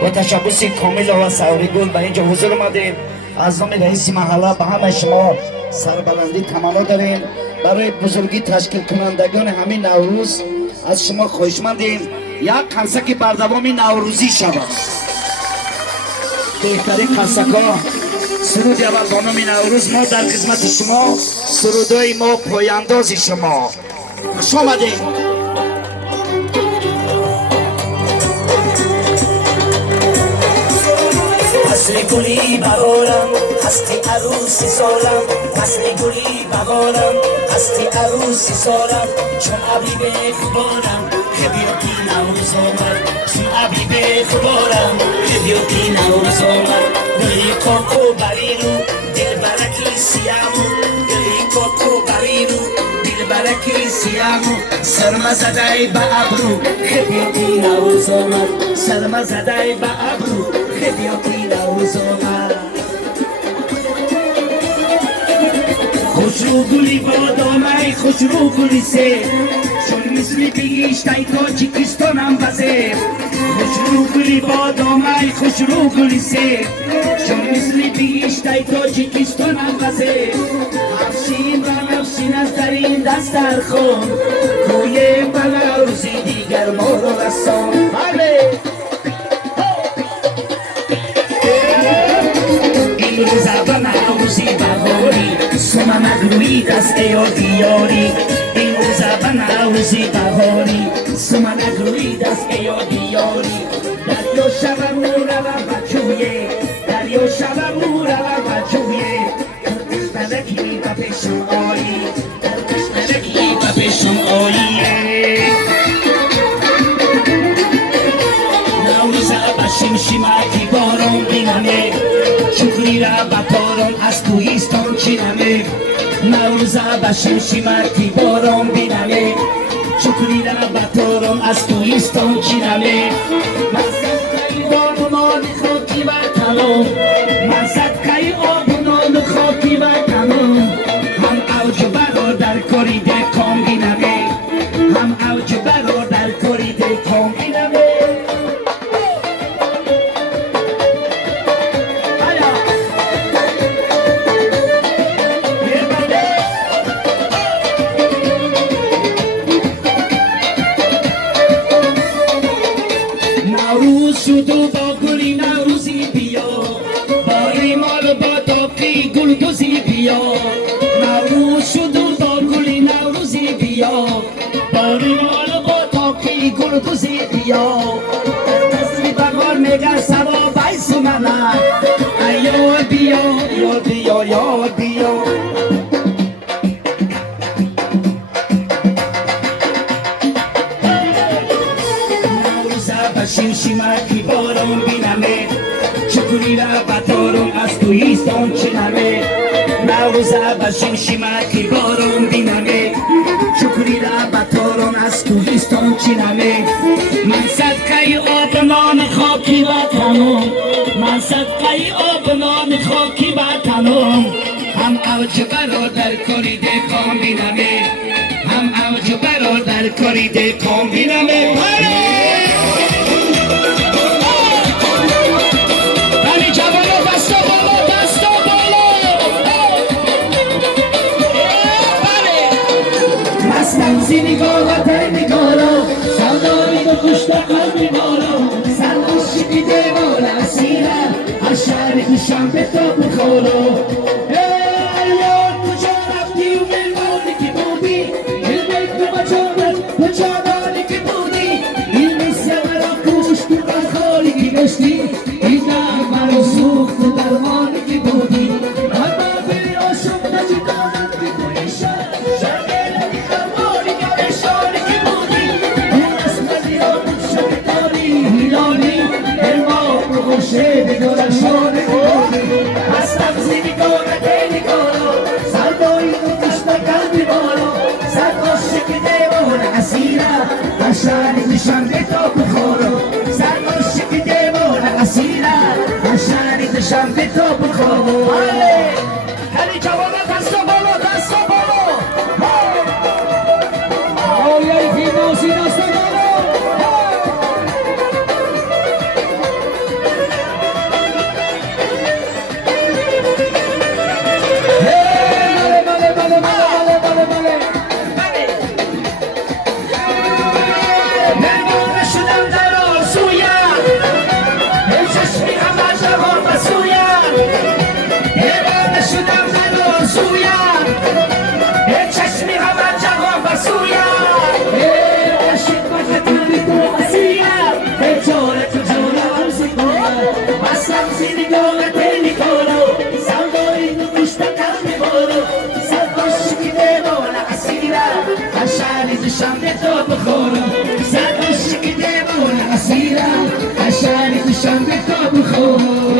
با تشبوس کامل و سعوری گل به اینجا حضور آمدیم. از نام رئیس محله به همه شما سربلندی تمنا داریم. برای بزرگی تشکیل کنندگان همین نوروز از شما خواهشمندیم یک کنسک بردوامی نوروزی شود. بهترین کنسک‌ها سرود اول با نام نوروز. ما در خدمت شما سرودهای ما پایانداز شما خوش آمدیم. فصل گلی بهارم هستی عروسی سالم، فصل گلی بهارم هستی عروسی سالم، چون ابری به خبارم خبیاتی نوروز آمد، چون ابری به خبارم خبیاتی نوروز آمد. گلی کاکو بری رو دل برکی سیامو، گلی کاکو بری رو دل برکی سیامو، سرما زدای با ابرو خبیاتی نوروز آمد، سرما زدای با ابرو خبیاتی نوروز آمد. خوش رو گلی بادامای خوش رو گلی سه، چون مثل بیشتای تاجیکستانم وزه. خوش رو گلی بادامای خوش رو گلی سه، چون مثل بیشتای تاجیکستانم وزه. افشین و نفشین از در این دسترخوان، کوی بلاروزی دیگر ما رو رسان. امروز اول نوروزی بهاری سومن اگروید از ایادی یاری. امروز اول نوروزی بهاری سومن اگروید از ایادی یاری. دریا شب مورا و بچویه، دریا شب مورا و بچویه، درکشتنکی و پیشم آیی، درکشتنکی و پیشم آییه. نوروز اول شمشیمکی باران بینمه، شکری را بپارم از کوهستان چینمه. نوروز با شمشیمکی باران بینمه، شکری را بپارم از کوهستان چینمه. من صدقه آبونان خاکی وطنم، من صدقه آبونان خاکی وطنم. هم اوج برادر کاری دکان بینمه، هم اوج برادر کاری دکان بینمه. نوروز شد و با گلی نوروزی بیا، باری مال با تاقی گل دوزی بیا. نوروز شد و با گلی نوروزی بیا، باری مال با تاقی گل دوزی بیا. تصلی بغار میگه سوا بایس منه، ایو بیا یا بیا یا بیا. شمشیمکی باران بینمه، شکری را بطارم از کوهستان چینمه. نوروز با شمشیمکی باران بینمه، شکری را بطارم از کوهستان چینمه. من صدقه آبنان خاکی وطنم، من صدقه آبنان خاکی وطنم. هم اوج برادر کاری دکان بینمه، هم اوج برادر کاری دکان بینمه. مستمزی نگاه تای نگارا، سوداری و کشت قلبی مارا. سرخوشی دیده مالا سیره، هر شهر خوشم به تو بخورا. ایوان کجا رفتی و ملمانی که بودی، علمی تو کجا داری که بودی. علمی سمرا کشت و برخاری که گشتی، اینا مرا سوخت درمانی که بودی. اما بری آشم نجدانم که کنیشن، مستمزی نگاره تی نگارا، سردایی و کشت قلبی مارا. سرخوشی که دیوان اسیره، هر شهری نشان به تو بخورا. سرخوشی که دیوان اسیره، هر شهری نشان به تو بخورا. هلی جوانه